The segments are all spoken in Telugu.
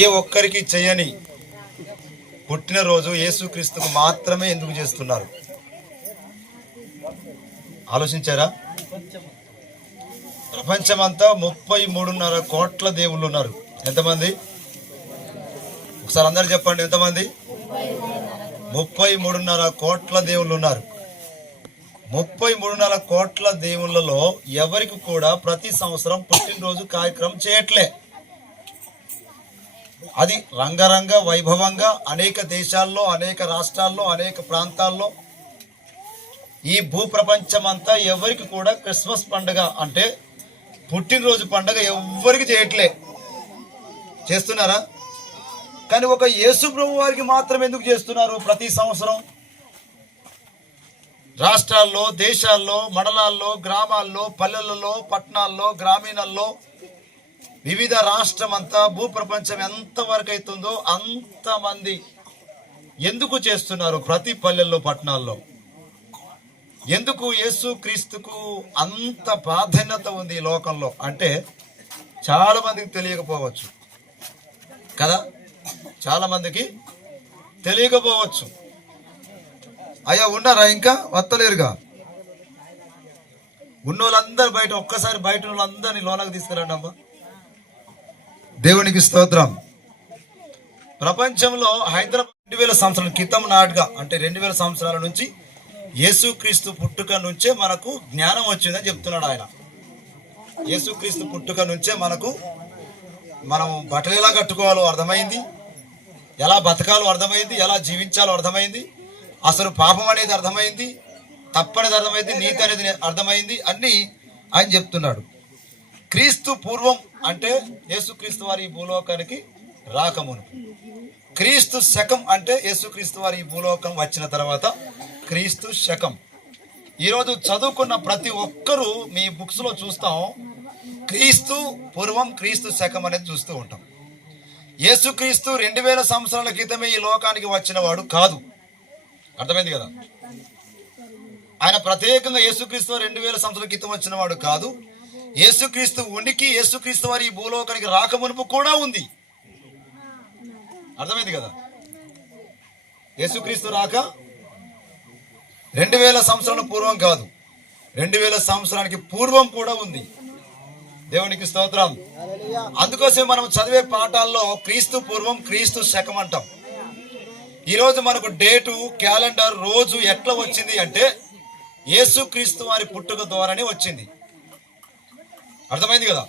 ఏ ఒక్కరికి చేయని పుట్టినరోజు యేసుక్రీస్తుకు మాత్రమే ఎందుకు చేస్తున్నారు? ఆలోచించారా? ప్రపంచమంతా ముప్పై మూడున్నర కోట్ల దేవుళ్ళు ఉన్నారు. ఎంతమంది? ఒకసారి అందరు చెప్పండి ఎంతమంది? ముప్పై మూడున్నర కోట్ల దేవుళ్ళు ఉన్నారు. ముప్పై మూడున్నర కోట్ల దేవుళ్ళలో ఎవరికి కూడా ప్రతి సంవత్సరం పుట్టినరోజు కార్యక్రమం చేయట్లే. అది రంగరంగ వైభవంగా అనేక దేశాల్లో అనేక రాష్ట్రాల్లో అనేక ప్రాంతాల్లో ఈ భూప్రపంచమంతా ఎవరికి కూడా క్రిస్మస్ పండుగ అంటే పుట్టినరోజు పండుగ ఎవ్వరికి చేయట్లే. చేస్తున్నారా? కానీ ఒక యేసు ప్రభు వారికి మాత్రం ఎందుకు చేస్తున్నారు ప్రతి సంవత్సరం? రాష్ట్రాల్లో దేశాల్లో మండలాల్లో గ్రామాల్లో పల్లెలలో పట్టణాల్లో గ్రామీణాల్లో వివిధ రాష్ట్రమంతా భూప్రపంచం ఎంత వరకు అవుతుందో అంతమంది ఎందుకు చేస్తున్నారు ప్రతి పల్లెల్లో పట్టణాల్లో? ఎందుకు యేసు క్రీస్తుకు అంత ప్రాధాన్యత ఉంది ఈ లోకంలో? అంటే చాలా మందికి తెలియకపోవచ్చు. కదా? చాలా మందికి తెలియకపోవచ్చు. అయ్యా ఉన్నారా ఇంకా? వత్తలేరుగా? ఉన్న వాళ్ళందరూ బయట ఒక్కసారి బయట వాళ్ళందరినీ లోనకు తీసుకురండి అమ్మా. దేవునికి స్తోత్రం. ప్రపంచంలో హైదరాబాద్ రెండు వేల సంవత్సరాల క్రితం నాటుగా అంటే రెండు వేల సంవత్సరాల నుంచి యేసుక్రీస్తు పుట్టుక నుంచే మనకు జ్ఞానం వచ్చిందని చెప్తున్నాడు ఆయన. యేసుక్రీస్తు పుట్టుక నుంచే మనకు మనం బట్టలు ఎలా కట్టుకోవాలో అర్థమైంది ఎలా బతకాలో అర్థమైంది ఎలా జీవించాలో అర్థమైంది అసలు పాపం అనేది అర్థమైంది తప్పనేది అర్థమైంది నీతి అనేది అర్థమైంది అన్నీ ఆయన చెప్తున్నాడు. క్రీస్తు పూర్వం అంటే యేసుక్రీస్తు వారి ఈ భూలోకానికి రాకమును. క్రీస్తు శకం అంటే యేసుక్రీస్తు వారి ఈ భూలోకం వచ్చిన తర్వాత క్రీస్తు శకం. ఈరోజు చదువుకున్న ప్రతి ఒక్కరూ మీ బుక్స్లో చూస్తాం క్రీస్తు పూర్వం క్రీస్తు శకం అనేది చూస్తూ ఉంటాం. యేసుక్రీస్తు రెండు వేల సంవత్సరాల క్రితమే ఈ లోకానికి వచ్చినవాడు కాదు. అర్థమైంది కదా? ఆయన ప్రత్యేకంగా యేసుక్రీస్తు రెండు వేల సంవత్సరాల క్రితం వచ్చినవాడు కాదు. యేసుక్రీస్తు ఉనికి యేసుక్రీస్తు వారి ఈ భూలోకానికి రాకమునుపు కూడా ఉంది. అర్థమైంది కదా? యేసుక్రీస్తు రాక రెండు వేల సంవత్సరాల పూర్వం కాదు. రెండు వేల సంవత్సరానికి పూర్వం కూడా ఉంది. దేవునికి స్తోత్రం. అందుకోసం మనం చదివే పాఠాల్లో క్రీస్తు పూర్వం క్రీస్తు శకం అంటాం. ఈరోజు మనకు డేటు క్యాలెండర్ రోజు ఎట్లా వచ్చింది అంటే యేసుక్రీస్తు వారి పుట్టుక ద్వారానే వచ్చింది. అర్థమైంది కదా?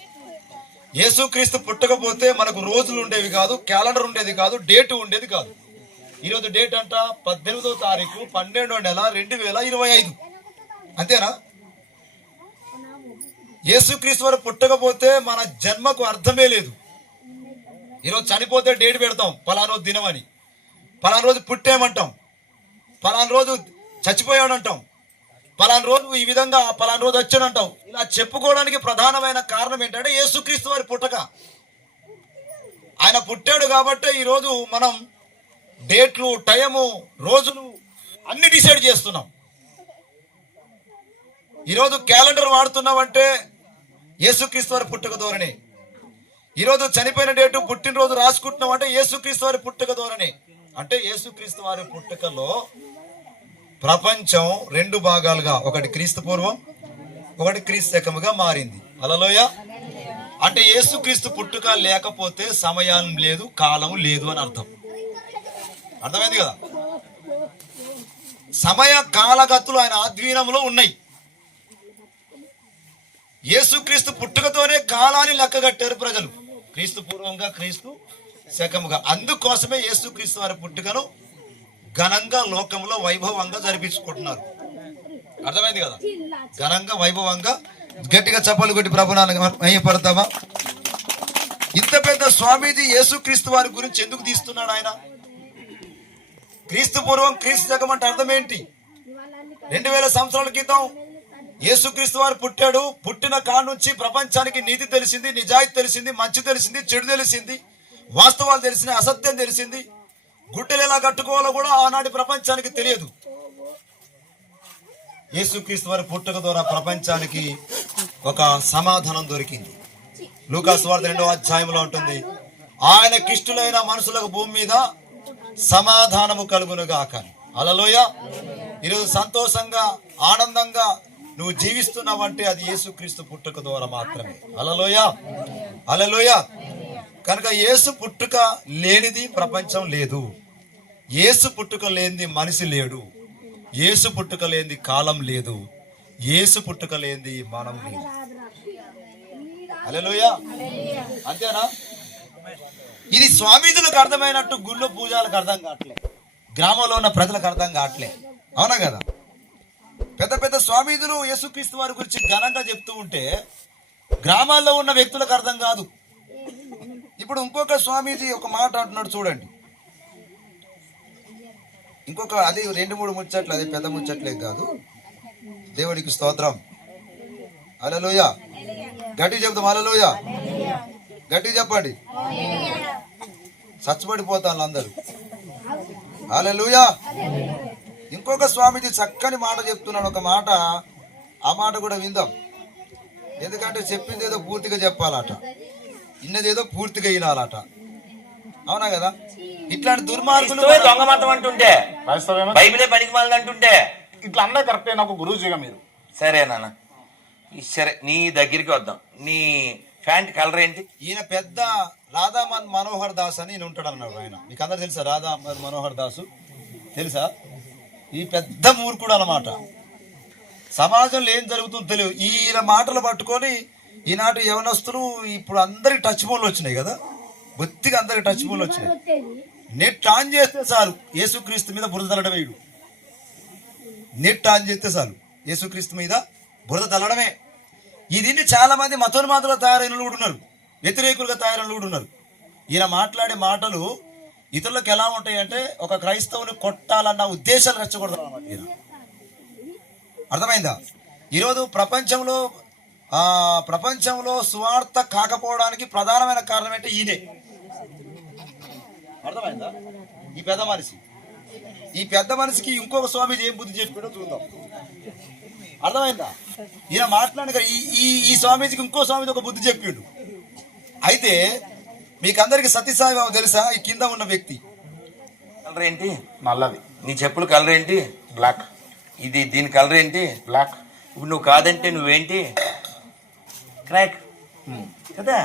యేసుక్రీస్తు పుట్టకపోతే మనకు రోజులు ఉండేవి కాదు క్యాలెండర్ ఉండేది కాదు డేట్ ఉండేది కాదు. ఈరోజు డేట్ అంట పద్దెనిమిదో తారీఖు పన్నెండో నెల రెండు వేల ఇరవై ఐదు. అంతేనా? యేసుక్రీస్తు వారు పుట్టకపోతే మన జన్మకు అర్థమే లేదు. ఈరోజు చనిపోతే డేట్ పెడతాం పలానా దినం అని పలానా రోజు పుట్టేమంటాం. పలానా రోజు చచ్చిపోయాడంటాం. పలానా రోజు ఈ విధంగా పలానా రోజు వచ్చానంటాం ఇలా చెప్పుకోవడానికి ప్రధానమైన కారణం ఏంటంటే యేసుక్రీస్తు వారి పుట్టక. ఆయన పుట్టాడు కాబట్టి ఈరోజు మనం డేట్లు టైము రోజులు అన్ని డిసైడ్ చేస్తున్నాం. ఈరోజు క్యాలెండర్ వాడుతున్నామంటే యేసుక్రీస్తు వారి పుట్టుక ధోరణి. ఈరోజు చనిపోయిన డేటు పుట్టినరోజు రాసుకుంటున్నాం అంటే యేసుక్రీస్తు వారి పుట్టుక ధోరణి. అంటే యేసుక్రీస్తు వారి పుట్టుకలో ప్రపంచం రెండు భాగాలుగా ఒకటి క్రీస్తు పూర్వం ఒకటి క్రీస్తు శకముగా మారింది. అలలోయ అంటే యేసుక్రీస్తు పుట్టుక లేకపోతే సమయం లేదు కాలం లేదు అని అర్థం. అర్థమైంది కదా? సమయ కాలగతులు ఆయన ఆధ్వీనంలో ఉన్నాయి. యేసుక్రీస్తు పుట్టుకతోనే కాలాన్ని లెక్కగట్టారు ప్రజలు. క్రీస్తు పూర్వంగా క్రీస్తు శకముగా. అందుకోసమే యేసుక్రీస్తు వారి పుట్టుకను ఘనంగా లోకంలో వైభవంగా జరిపించుకుంటున్నారు. అర్థమైంది కదా? ఘనంగా వైభవంగా గట్టిగా చప్పలు కొట్టి ప్రభునాన్ని అయ్యపడతామా ఇంత పెద్ద స్వామీజీ యేసుక్రీస్తు వారి గురించి ఎందుకు తీస్తున్నాడు ఆయన? క్రీస్తు పూర్వం క్రీస్తు జగం అంటే అర్థం ఏంటి రెండు వేల సంవత్సరాల క్రితం యేసుక్రీస్తు వారు పుట్టాడు. పుట్టిన కాడ నుంచి ప్రపంచానికి నీతి తెలిసింది నిజాయితీ తెలిసింది మంచి తెలిసింది చెడు తెలిసింది వాస్తవాలు తెలిసింది అసత్యం తెలిసింది. గుడ్డలు ఎలా కట్టుకోవాలో కూడా ఆనాటి ప్రపంచానికి తెలియదు. యేసుక్రీస్తు వారి పుట్టుక ద్వారా ప్రపంచానికి ఒక సమాధానం దొరికింది. లూకాస్ వార్త రెండవ అధ్యాయంలో ఉంటుంది ఆయన కిష్టులైన మనుషులకు భూమి మీద సమాధానము కలుగును గాక అలలోయ ఈరోజు సంతోషంగా ఆనందంగా నువ్వు జీవిస్తున్నావంటే అది యేసుక్రీస్తు పుట్టుక ద్వారా మాత్రమే. అలలోయ అలలోయ కనుక యేసు పుట్టుక లేనిది ప్రపంచం లేదు. యేసు పుట్టుక లేనిది మనిషి లేడు. యేసు పుట్టుక లేనిది కాలం లేదు. యేసు పుట్టుక లేనిది మనం లేదు అలలోయ అంతేనా? ఇది స్వామీజులకు అర్థమైనట్టు గుళ్ళో పూజలకు అర్థం కావట్లే. గ్రామంలో ఉన్న ప్రజలకు అర్థం కావట్లే. అవునా కదా? పెద్ద పెద్ద స్వామీజులు యేసుక్రీస్తు వారి గురించి ఘనంగా చెప్తూ ఉంటే గ్రామాల్లో ఉన్న వ్యక్తులకు అర్థం కాదు. ఇప్పుడు ఇంకొక స్వామీజీ ఒక మాట అంటున్నాడు చూడండి. ఇంకొక అది రెండు మూడు ముచ్చట్లు అది పెద్ద ముచ్చట్లే కాదు. దేవుడికి స్తోత్రం. అలలోయ గట్టి చెప్తాం అలలోయ గట్టి చెప్పండి. చచ్చబడిపోతాను అందరూ. అలలుయా ఇంకొక స్వామిజీ చక్కని మాట చెప్తున్నాడు ఒక మాట. ఆ మాట కూడా విందాం. ఎందుకంటే చెప్పింది ఏదో పూర్తిగా చెప్పాలట. ఇన్నది ఏదో పూర్తిగా వినాలట అవునా కదా? ఇట్లాంటి దుర్మార్గులు దొంగ మతం అంటుంటే బైబిలే పనికి అంటుంటే ఇట్లా అన్నా కరెక్టే నాకు గురూజీగా మీరు. సరే నాన్న. ఈ సరే నీ దగ్గరికి వద్దాం. నీ ప్యాంట్ కలర్ ఏంటి? ఈయన పెద్ద రాధా మన్ మనోహర్ దాస్ అని ఈయన ఉంటాడు అన్నాడు ఆయన. మీకు అందరు తెలుసా రాధా మన్ మనోహర్ దాసు? తెలుసా? ఈ పెద్ద మూర్ఖుడు అన్నమాట. సమాజంలో ఏం జరుగుతుందో తెలియదు. ఈయన మాటలు పట్టుకొని ఈనాటి యవనస్తులు ఇప్పుడు అందరికి టచ్ ఫోన్లు వచ్చినాయి కదా? బొత్తిగా అందరికి టచ్ ఫోన్లు వచ్చినాయి. నెట్ ఆన్ చేస్తే చాలు. యేసుక్రీస్తు మీద బురద తల్లడమే వీడు. నెట్ ఆన్ చేస్తే చాలు. యేసుక్రీస్తు మీద బురద తల్లడమే. ఈ దీన్ని చాలా మంది మతోన్మాదులుగా తయారైన కూడా ఉన్నారు. వ్యతిరేకులుగా తయారైన కూడా ఉన్నారు. ఈయన మాట్లాడే మాటలు ఇతరులకు ఎలా ఉంటాయి అంటే ఒక క్రైస్తవుని కొట్టాలన్న ఉద్దేశాలు రెచ్చగొడతారు అన్నమాట ఈయన. అర్థమైందా? ఈరోజు ప్రపంచంలో ప్రపంచంలో సువార్త కాకపోవడానికి ప్రధానమైన కారణం ఏంటి? ఈయనే. అర్థమైందా? ఈ పెద్ద మనిషి. ఈ పెద్ద మనిషికి ఇంకొక స్వామీజీ ఏం బుద్ధి చెప్పాడో చూద్దాం. అర్థమైందా? ఈయన మాట్లాడిన ఈ ఈ ఈ స్వామీజీకి ఇంకో స్వామీజీ ఒక బుద్ధి చెప్పిండు. అయితే మీకందరికి సత్యసాయి బాబు తెలుసా? ఈ కింద ఉన్న వ్యక్తి. కలర్ ఏంటి? నల్లది. నీ చెప్పుల కలర్ ఏంటి? బ్లాక్ ఇది దీని కలర్ ఏంటి? బ్లాక్ ఇప్పుడు నువ్వు కాదంటే నువ్వేంటి? క్రాక్ కదా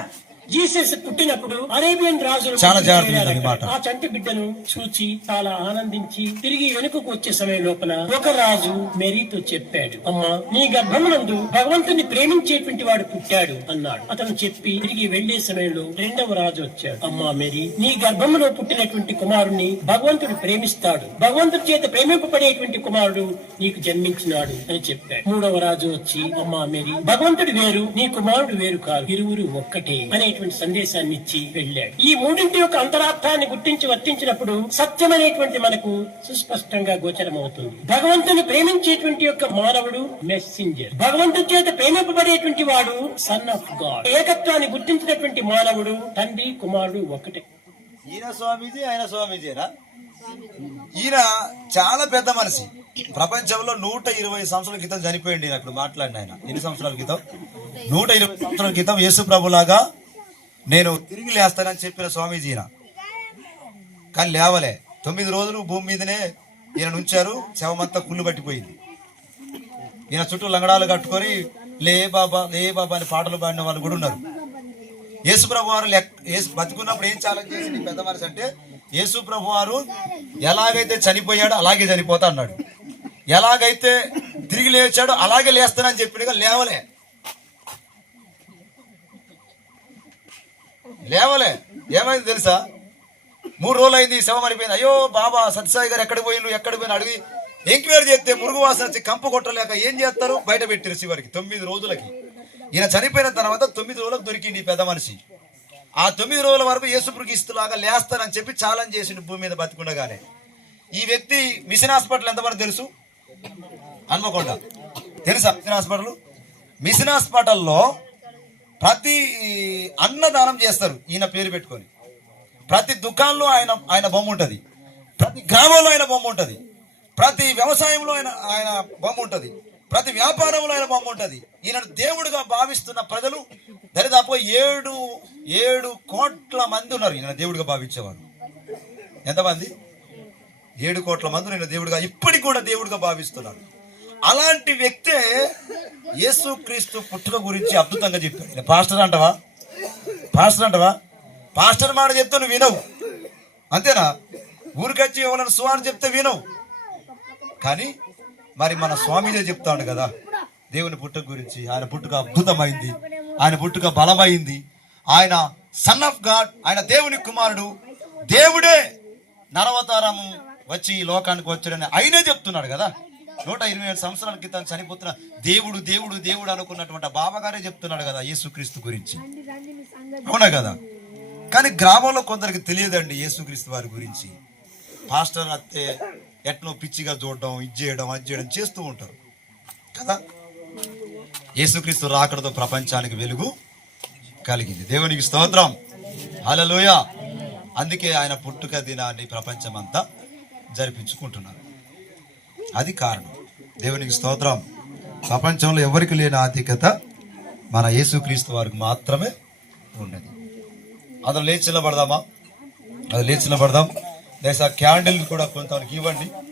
జీసస్ పుట్టినప్పుడు అరేబియన్ రాజులు చాలా జాగ్రత్తగా మాట. ఆ చంటి బిడ్డను చూచి చాలా ఆనందించి తిరిగి వెనుకకు వచ్చే సమయం లోపల ఒక రాజు మెరీతో చెప్పాడు అమ్మా నీ గర్భమునందు భగవంతుని ప్రేమించేటువంటి వాడు పుట్టాడు అన్నాడు. అతను చెప్పి తిరిగి వెళ్ళే సమయంలో రెండవ రాజు వచ్చాడు అమ్మా మెరీ నీ గర్భములో పుట్టినటువంటి కుమారుని భగవంతుడు ప్రేమిస్తాడు. భగవంతుడి చేత ప్రేమింపబడేటువంటి కుమారుడు నీకు జన్మించినాడు అని చెప్పాడు. మూడవ రాజు వచ్చి అమ్మా మేరీ భగవంతుడు వేరు నీ కుమారుడు వేరు కాదు ఇరువురు ఒక్కటే అనేటువంటి సందేశాన్ని ఇచ్చి వెళ్ళాడు. ఈ మూడింటి యొక్క అంతరార్థాన్ని గుర్తించి వర్తించినప్పుడు సత్యం అనేటువంటి మనకు సుస్పష్టంగా గోచరమవుతుంది. భగవంతుని ప్రేమించేటువంటి యొక్క మానవుడు మెస్సింజర్ భగవంతుని చేత ప్రేమింపబడేటువంటి వాడు సన్ ఆఫ్ గాడ్ ఏకత్వాన్ని గుర్తించినటువంటి మానవుడు తండ్రి కుమారుడు ఒకటే. ఈయన స్వామీజీ ఆయన స్వామీజీనా ఈయన చాలా పెద్ద మనిషి. ప్రపంచంలో నూట ఇరవై సంవత్సరాల క్రితం చనిపోయింది ఈయన అప్పుడు మాట్లాడిన ఆయన. ఎన్ని సంవత్సరాల క్రితం? నూట ఇరవై సంవత్సరాల క్రితం యేసు ప్రభులాగా నేను తిరిగి లేస్తానని చెప్పిన స్వామీజీ ఈయన. కానీ లేవలే. తొమ్మిది రోజులు భూమి మీదనే ఈయన ఉంచారు శవమంతా కుళ్ళు పట్టిపోయింది. ఈయన చుట్టూ లంగడాలు కట్టుకొని లే బాబా లే బాబా అని పాటలు పాడిన వాళ్ళు కూడా ఉన్నారు. యేసు ప్రభు వారు బతుకున్నప్పుడు ఏం ఛాలెంజ్ చేసింది పెద్ద మనిషి అంటే యేసు ప్రభు వారు ఎలాగైతే చనిపోయాడో అలాగే చనిపోతా అన్నాడు. ఎలాగైతే తిరిగి లేచాడో అలాగే లేస్తానని చెప్పినగా లేవలే. లేవలే. ఏమైంది తెలుసా? మూడు రోజులు అయింది శవం అనిపోయింది అయ్యో బాబా సత్యసాయి గారు ఎక్కడ పోయిండు ఎక్కడ పోయిన అడిగి ఎంక్వైరీ చేస్తే మురుగు వాసన వచ్చి కంపు కొట్టలేక ఏం చేస్తారు? బయట పెట్టారు శివరికి తొమ్మిది రోజులకి. ఈయన చనిపోయిన తర్వాత తొమ్మిది రోజులకు దొరికింది పెద్ద మనిషి. ఆ తొమ్మిది రోజుల వరకు యేసుప్రకి ఇస్తులాగా లేస్తానని చెప్పి ఛాలెంజ్ చేసిండు భూమి మీద బతికుండగానే. ఈ వ్యక్తి మిషన్ హాస్పిటల్ ఎంతమంది తెలుసు? హన్మకొండ. తెలుసా మిషన్ హాస్పిటల్? మిషన్ హాస్పిటల్లో ప్రతి అన్నదానం చేస్తారు ఈయన పేరు పెట్టుకొని. ప్రతి దుకాణంలో ఆయన ఆయన బొమ్మ ఉంటుంది. ప్రతి గ్రామంలో ఆయన బొమ్మ ఉంటుంది. ప్రతి వ్యవసాయంలో ఆయన ఆయన బొమ్మ ఉంటుంది. ప్రతి వ్యాపారంలో ఆయన బొమ్మ ఉంటుంది. ఈయన దేవుడుగా భావిస్తున్న ప్రజలు దరిదాపు ఏడు ఏడు కోట్ల మంది ఉన్నారు ఈయన దేవుడిగా భావించేవారు. ఎంతమంది? ఏడు కోట్ల మంది నేను దేవుడిగా ఇప్పటికి కూడా దేవుడిగా భావిస్తున్నాను అలాంటి వ్యక్తే యేసుక్రీస్తు పుట్టుక గురించి అద్భుతంగా చెప్పాడు. పాస్టర్ అంటవా? పాస్టర్ అంటవా? పాస్టర్ మాట చెప్తే నువ్వు వినవు. అంతేనా? ఊరికొచ్చి ఎవరైనా సువాని చెప్తే వినవు. కానీ మరి మన స్వామిదే చెప్తాడు కదా దేవుని పుట్టుక గురించి. ఆయన పుట్టుక అద్భుతమైంది. ఆయన పుట్టుక బలమైంది. ఆయన సన్ ఆఫ్ గాడ్ ఆయన దేవుని కుమారుడు. దేవుడే నరవతారము వచ్చి ఈ లోకానికి వచ్చాడని ఆయనే చెప్తున్నాడు కదా. నూట ఇరవై ఏడు సంవత్సరాల క్రితం చనిపోతున్న దేవుడు దేవుడు దేవుడు అనుకున్నటువంటి బాబాగారే చెప్తున్నాడు కదా యేసుక్రీస్తు గురించి. అవునా కదా? కానీ గ్రామంలో కొందరికి తెలియదండి యేసుక్రీస్తు వారి గురించి. పాస్టర్ అత్తే ఎట్నో పిచ్చిగా చూడడం ఇది చేయడం అది చేయడం చేస్తూ ఉంటారు. కదా? యేసుక్రీస్తు రాకడతో ప్రపంచానికి వెలుగు కలిగింది. దేవునికి స్తోత్రం. హల్లెలూయా. అందుకే ఆయన పుట్టుక దినాన్ని ప్రపంచమంతా జరిపించుకుంటున్నారు. అది కారణం. దేవునికి స్తోత్రం. ప్రపంచంలో ఎవరికి లేని ఆధిక్యత మన యేసుక్రీస్తు వారికి మాత్రమే ఉన్నది. అందులో లేచి నిలబడదామా? అది లేచి నిలబడదాం. లేదా క్యాండిల్ కూడా కొంతవరకు ఇవ్వండి.